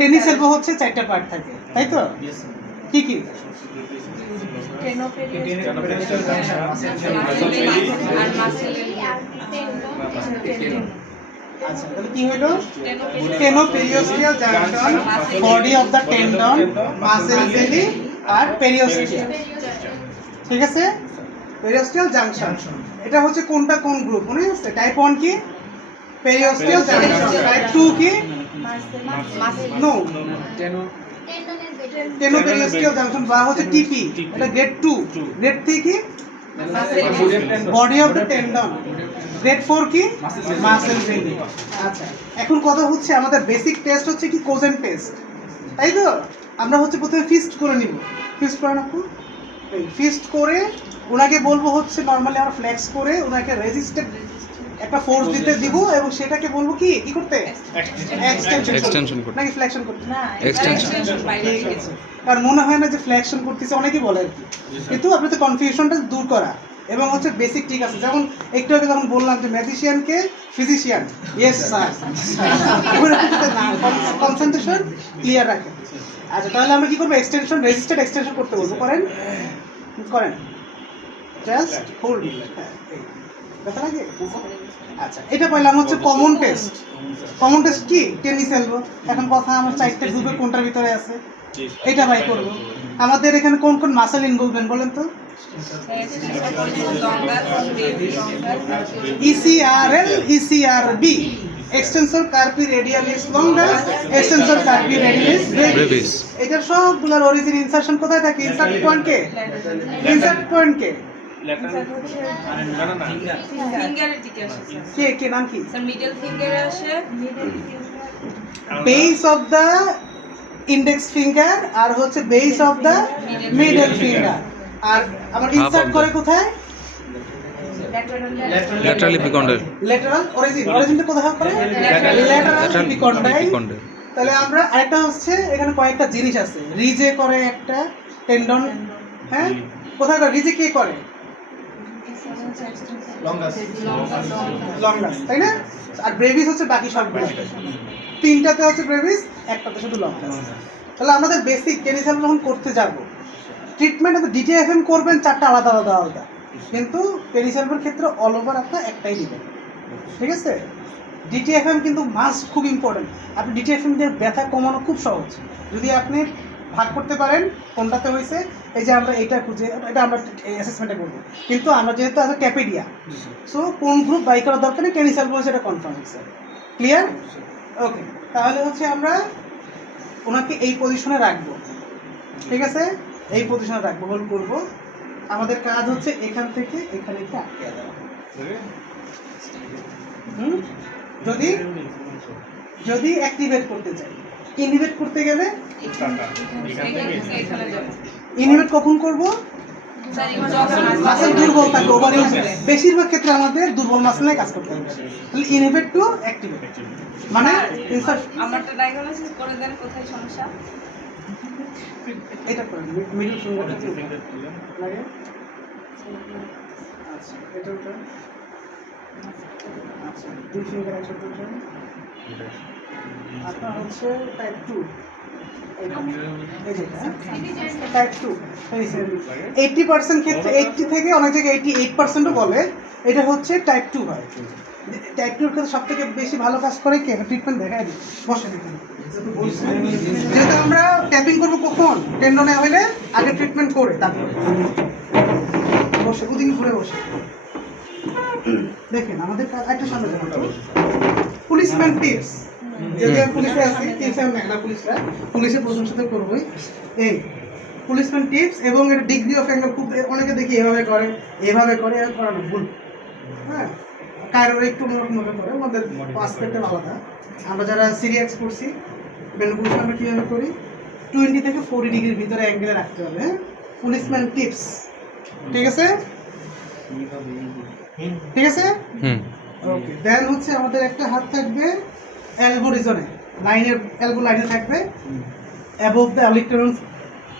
Tennis elbow হচ্ছে চারটা part থাকে, তাই তো? কি কি? আচ্ছা, তাহলে কি হলো? Tenoperiosteal junction, body of the tendon, muscle belly আর পেরিওস্টিয়াম। ঠিক আছে, পেরিওস্টিয়াল জাংশন। এটা হচ্ছে কোনটা কোন গ্রুপ মনে আছে? টাইপ 1 কি? Periosteal junction. টাইপ 2 কি? নো, টেনোপেরিওস্টিয়াল জাংশন বা হচ্ছে টিপি। এটা গ্রেড 2। গ্রেড 3 কি? Body of the tendon. Grade 4 কি? মাসেল বেলি। আচ্ছা, এখন কথা হচ্ছে আমাদের বেসিক টেস্ট হচ্ছে কি কোজেন টেস্ট, তাই তো? আমরা হচ্ছে প্রথমে ফিস্ট করে নিব। ফিস্ট করে নাও, ফিস্ট করে ওনাকে বলবো হচ্ছে নরমালি আমরা ফ্লেক্স করে ওনাকে রেজিস্টেড একটা ফোর্স দিতে দিব এবং সেটাকে বলবো কি কি করতে? এক্সটেনশন করতে, নাকি ফ্লেকশন করতে? না, এক্সটেনশন। কারণ মনে হয় না যে ফ্লেকশন করতেছে, অনেকেই বলে আর কি। কিন্তু আপনি তো কনফিউশনটা দূর করা এবং হচ্ছে বেসিক ঠিক আছে। যেমন একটু আগে যখন বললাম যে ম্যাজিশিয়ানকে physician, yes sir, concentration clear রাখেন। আচ্ছা, তাহলে আমরা কি করবো? এক্সটেনশন, রেজিস্টেড এক্সটেনশন করতে বলবো। করেন করেন, জাস্ট হোল্ড। ব্যথা লাগে? আচ্ছা, এটা পাইলাম হচ্ছে কমন টেস্ট। কমন টেস্ট কি? Tennis elbow. এখন কথা আমার চারটে গ্রুপে কোনটার ভিতরে আছে এটা বাই করব। আমাদের এখানে কোন কোন মাসেল ইনভলভমেন্ট বলেন তো? ECRL, ECRB, extensor carpi radialis longus, extensor carpi radialis brevis। এটার সবগুলোর অরিজিন ইনসারশন কোথায় থাকে? ইনসার্ট পয়েন্ট কে? ইনসার্ট পয়েন্ট কে? ফিঙ্গারের দিকে আসে কে কে নাম কি? স্যার মিডল ফিঙ্গারে আসে, base of the index finger আর হচ্ছে base of the middle finger. আর আমার ইনসার্ট করে কোথায়? Lateral epicondyle. ল্যাটারাল অরিজিনটা কোথায় করে? Lateral epicondyle. তাহলে আমরা আরেকটা হচ্ছে এখানে কয়েকটা জিনিস আছে। রিজে করে একটা টেন্ডন, হ্যাঁ কোথায় করে? রিজে কে করে? লংগাস, তাই না? আর ব্রেভিস হচ্ছে বাকি সবগুলো। তিনটাতে হচ্ছে ব্রেভিস, একটাতে শুধু লংগাস। তাহলে আমাদের বেসিক টেনিস এলবো যখন করতে যাব, ট্রিটমেন্ট তো DTFM করবেন চারটা আলাদা আলাদা আলাদা, কিন্তু টেনিস এলবোর ক্ষেত্রে অল ওভার আপনার একটাই দিবেন। ঠিক আছে? DTFM কিন্তু মাস্ট, খুব ইম্পর্টেন্ট। আপনি DTFM দিয়ে ব্যথা কমানো খুব সহজ যদি আপনি ভাগ করতে পারেন কোনটাতে হয়েছে। এই যে আমরা এটা খুঁজে, এটা আমরা অ্যাসেসমেন্টে করবো, কিন্তু আমরা যেহেতু আছে ক্যাপেডিয়া, সো কোন গ্রুপ বাই করার দরকার নেই, টেনিস এলবো সেটা কনফার্ম হয়েছে। ক্লিয়ার? ওকে, তাহলে হচ্ছে আমরা ওনাকে এই পজিশনে রাখবো। ঠিক আছে, এই পজিশনে রাখবো, হোল্ড করবো। আমাদের কাজ হচ্ছে এখান থেকে এখানে কি আটকে দেওয়া। যদি যদি অ্যাক্টিভেট করতে চাই, ইনহিবিট করতে গেলে ইনহিবিট কখন করব? মাসেল দুর্বল থাকবে, ওভার ইউজ। বেশিরভাগ ক্ষেত্রে আমাদের দুর্বল মাসেলে কাজ করতে হবে। তাহলে ইনহিবিট টু অ্যাক্টিভেট মানে আমারটা ডায়াগনোসিস করে দেন কোথায় সমস্যা। এটা করেন, মিডল ফিঙ্গারটা লাগে। আচ্ছা, এটা ওটা। আচ্ছা, দুই ফিঙ্গার একসাথে উঠান। আপনার হচ্ছে টাইপ 2। এই যেটা টাইপ 2 80% ক্ষেত্রে 80 থেকে অনেক জায়গায় 88%ও বলে এটা হচ্ছে টাইপ 2 হয়। টাইপ 2 এর ক্ষেত্রে সবথেকে বেশি ভালো কাজ করে কে? ট্রিটমেন্ট দেখায় দিই, বসে দেখুন। যেহেতু আমরা ট্যাপিং করবো কখন? টেন্ডনে হইলে আগে ট্রিটমেন্ট করে তারপরে বসে দুদিন ঘুরে বসে দেখেন। আমাদের একটা সামনে পুলিশম্যান টিপস, যদি আমি পুলিশে আছি, টিপস আমি একটা পুলিশরা পুলিশের প্রশংসা করবোই। এই পুলিশম্যান টিপস এবং এর ডিগ্রি অফ অ্যাঙ্গেল খুব অনেকে দেখি এভাবে করে, এভাবে করে, করানো ভুল। হ্যাঁ, কারোর একটু অন্যরকম ভাবে করে, আমাদের পার্সপেক্টিভ আলাদা। আমরা যারা সিরিয়াস করছি বেলগুলো আমরা কীভাবে করি? 20 থেকে 40 ডিগ্রির ভিতরে অ্যাঙ্গেলে রাখতে হবে। হ্যাঁ, পুলিশম্যান টিপস। ঠিক আছে? ঠিক আছে? ওকে, দেন হচ্ছে আমাদের একটা হাত থাকবে এলবো রিজনে, লাইনের এলবো লাইনে থাকবে, অ্যাবভ দ্য অলিক্টেরন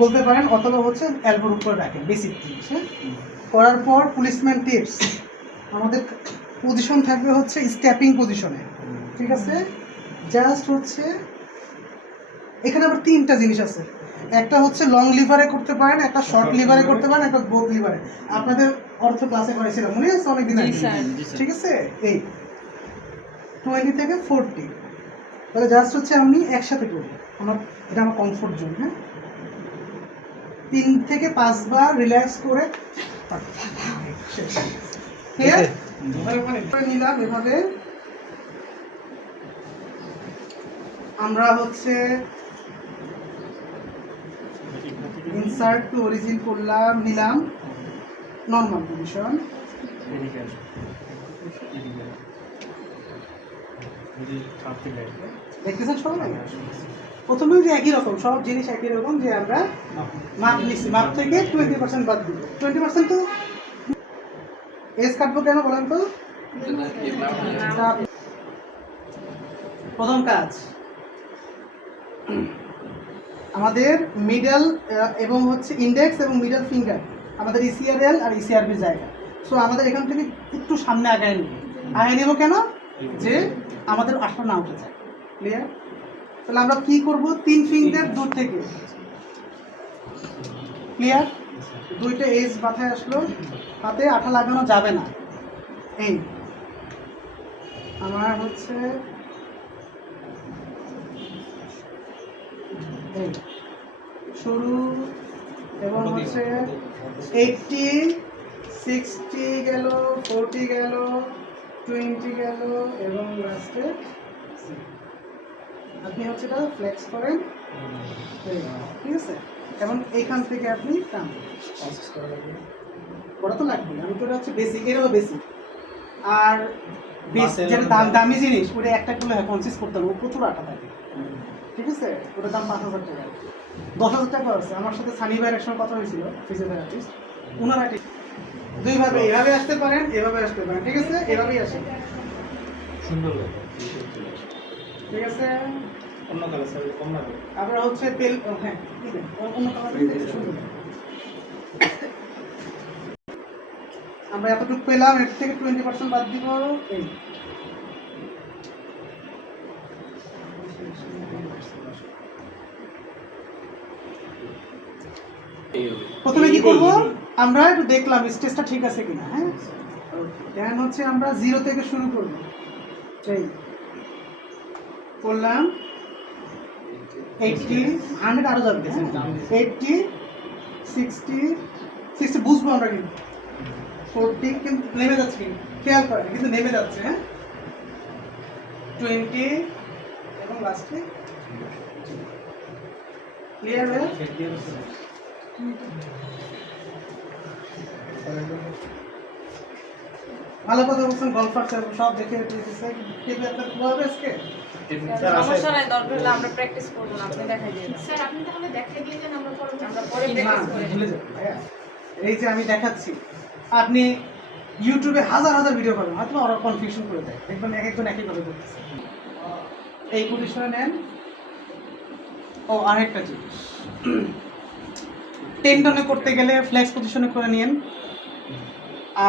বলতে পারেন, অথবা হচ্ছে এলবোর উপরে রাখেন। বেসিক জিনিস। হ্যাঁ, করার পর পুলিশম্যান টিপস আমাদের পজিশন থাকবে হচ্ছে স্টেপিং পজিশনে। ঠিক আছে? জাস্ট হচ্ছে এখানে আবার তিনটা জিনিস আছে, একটা হচ্ছে লং লিভারে করতে পারেন, একটা শর্ট লিভারে করতে পারেন, একটা বোথ লিভারে। আপনাদের অর্থ ক্লাসে করেছিলাম মনে আছে অনেকদিন জি আগে, স্যার। ঠিক আছে? এই 20 থেকে 40, তাহলে জাস্ট হচ্ছে আমি একসাথে করি, আমার এটা আমার কমফোর্ট জোন। হ্যাঁ, 3 থেকে 5 বার রিল্যাক্স করে ক্লিয়ার করে নিলাম। এভাবে আমরা হচ্ছে ইনসার্ট টু অরিজিন করলাম, নিলাম নর্মাল পজিশন। দেখতেছেন সবাই? প্রথমে যে একই রকম সব জিনিস একই রকম, যে আমরা মাপ নিচ্ছি, মাপ থেকে 20% বাদ দিব। 20% তো এজ কাটবো কেন বলেন তো? প্রথম কাজ আমাদের মিডল এবং হচ্ছে ইন্ডেক্স এবং মিডল ফিঙ্গার আমাদের ইসিআরএল আর ইসিআরবি জায়গা। সো আমাদের এখান থেকে একটু সামনে আগায় নিব। আগায় নেব কেন? যে আমাদের আশা না উঠে যায়। ক্লিয়ার? তাহলে আমরা কি করব? 3 ফিঙ্গার দূর থেকে, ক্লিয়ার? 2টা এজ মাথায় আসলো, হাতে আঠা লাগানো যাবে না। এই আমার হচ্ছে এই শুরু এবং হচ্ছে 80, 60 গেল, 40 গেল, 20 গেল এবং লাস্টে আপনি হচ্ছে এটা ফ্লেক্স করেন, ঠিক আছে? এবং এইখান থেকে আপনি টানবেন। ওটা তো লাগবে, আমি তো, এটা হচ্ছে বেসিক, এরও বেসিক। আর যেটা দামি জিনিস ওটা একটা করলে কনসিস করতে হবে, ও প্রচুর আটা থাকে, ঠিক আছে? ওটার দাম 5,000 টাকা, 10,000 টাকা আছে। আমার সাথে সানি ভাইয়ের একসময় কথা হয়েছিল, ফিজিওথেরাপিস্ট, ওনারা ঠিক দুইভাবে, এভাবে আসতে পারেন, এভাবে আসতে পারেন, ঠিক আছে? এভাবেই আসে, সুন্দর ঠিক আছে? অন্য কালার স্যার কম লাগে। আমরা হচ্ছে তেল, হ্যাঁ দিবেন, অন্য কালার দিলে সুন্দর। আমরা এতটুকু পেলাম, এর থেকে 20% বাদ দিব। এই প্রথমে কি করব? আমরা একটু দেখলাম স্টেজটা ঠিক আছে কিনা। হ্যাঁ, দেন হচ্ছে আমরা 0 থেকে শুরু করব। এই করলাম 80, 100 আরো যাবে। 80, 60 বুঝবো আমরা, কিন্তু 40 কিন্তু নেমে যাচ্ছে, কিন্তু খেয়াল করেন, কিন্তু নেমে যাচ্ছে। হ্যাঁ, 20 এবং লাস্টে ক্লিয়ার হয়ে ভালো কথা বলছেন। গল্ফার সব দেখে দিতেছে, কিন্তু একটা হবে আজকে সমস্যা নাই, দরকার হলে আমরা প্র্যাকটিস করব না, আপনি দেখাই দিন। স্যার আপনি তাহলে দেখাই দিয়ে যান, আমরা পরে আমরা পরে না, প্র্যাকটিস করি। ভুলে যাবেন। ভাইয়া, এই যে আমি দেখাচ্ছি, আপনি ইউটিউবে হাজার হাজার ভিডিও পাবেন, হয়তো ওরা কনফিউশন করে দেয়, দেখবেন এক একজন একই কথা করতেছে। এই পজিশনে নেন। ও আরেকটা জিনিস, টেন্ডনে করতে গেলে ফ্লেক্স পজিশনে করে নিন,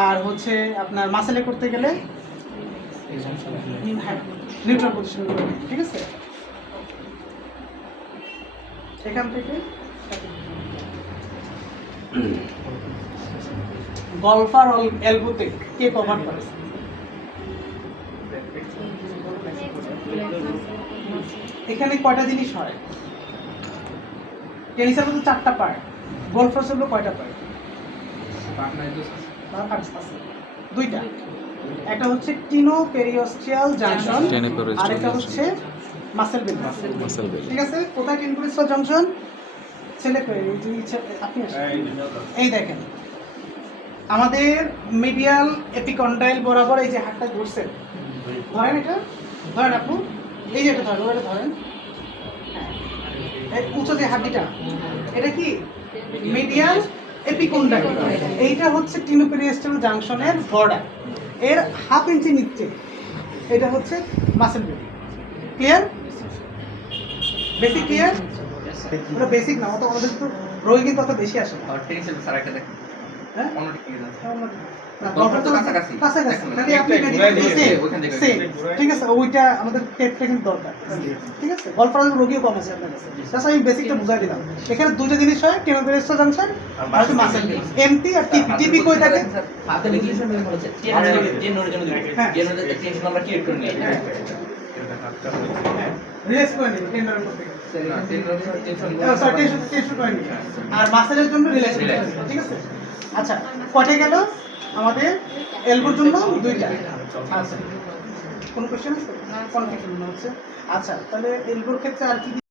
আর হচ্ছে আপনার মাসেলে করতে গেলে হ্যাঁ নিউট্রাল পজিশনে করে নিন, ঠিক আছে? এখান থেকে গলফার এলবোতে কে কভার করে? এখানে কয়টা জিনিস হয়? টেনিসের মধ্যে 4টা পার্ট, গলফার হলো কয়টা পার্ট? 2টা। একটা হচ্ছে টিনো পেরিওস্টিয়াল জাংশন, আর একটা হচ্ছে মাসেল বেল। ঠিক আছে? কোথায় টিনো পেরিওস্টিয়াল জাংশন? ছেলে আপনি এই দেখেন, আমাদের মিডিয়াল এপিকন্ডাইল বরাবর এই যে হাতটা ঘুরছে, ধরেন এটা, ধরেন আপু, এই যে এটা ধরেন, ওটা ধরেন, হ্যাঁ, উঁচু যে হাড্ডিটা, এটা কি মিডিয়াল এপিকন্ডাইল। এইটা হচ্ছে টিনো পেরিওস্টিয়াল জাংশনের বর্ডার, এর হাফ ইঞ্চি নিচে এটা হচ্ছে muscle belly. Clear? Basic clear? ওটা বেসিক না, অত আমাদের তো রোগী কিন্তু অত বেশি আসে না। টেনিসের স্যার একটা দেখেন, হ্যাঁ, অন্য টেকনিক আছে। না, গল্ফের তো golf কাছাকাছি। কাছাকাছি। দেখুন, তাহলে আপনি একটাই medical ঘুরাই same, দিয়ে ওখান থেকে same। ঘুরাই ঠিক আছে, ওইটা আমাদের টেপটা কিন্তু দরকার। ঠিক আছে, গল্ফের রোগীও কম আছে আপনার কাছে। জাস্ট আমি বেসিকটা বুঝাই দিলাম। এখানে দুটো জিনিস হয়, টেনোভেরিয়াস জাংশন আর হচ্ছে মাসেল এমটি আর টিপি। টিপি কই থাকে? হাতে লিখেছেন বলে বলেছে টেন্ডরের জন্য দিবেন হ্যাঁ। টেন্ডরের যে টেনশন আমরা ক্রিয়েট করে নিই হ্যাঁ। হ্যাঁ, রিল্যাক্স করে নিবে টেন্ডারের মধ্যে। টেনশন করে নিবে। আর মাসেলের জন্য রিল্যাক্স করে Relax। নিবে। ঠিক আছে? আচ্ছা, কয়টা গেল? আমাদের এলবোর জন্য দুইটা। আচ্ছা, কোনো কোশ্চেন আছে? কনফিউশন মনে হচ্ছে। আচ্ছা, তাহলে এলবোর ক্ষেত্রে আর কি